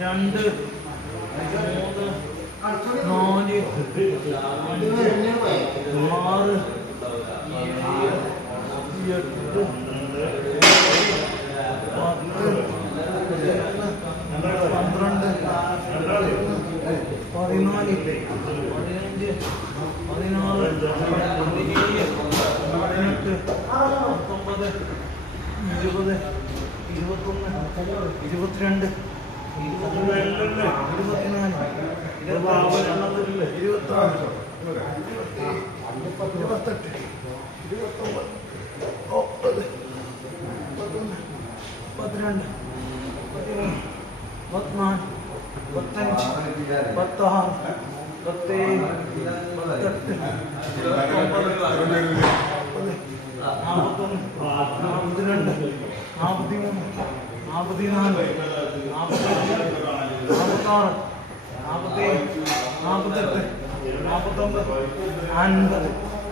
രണ്ട് മൂന്ന് നാല് ആറ് എട്ട് പന്ത്രണ്ട് പതിനാല് പതിനഞ്ച് പതിനാറ് പതിനേഴ് പതിനെട്ട് പത്തൊമ്പത് 20 21 22 24 50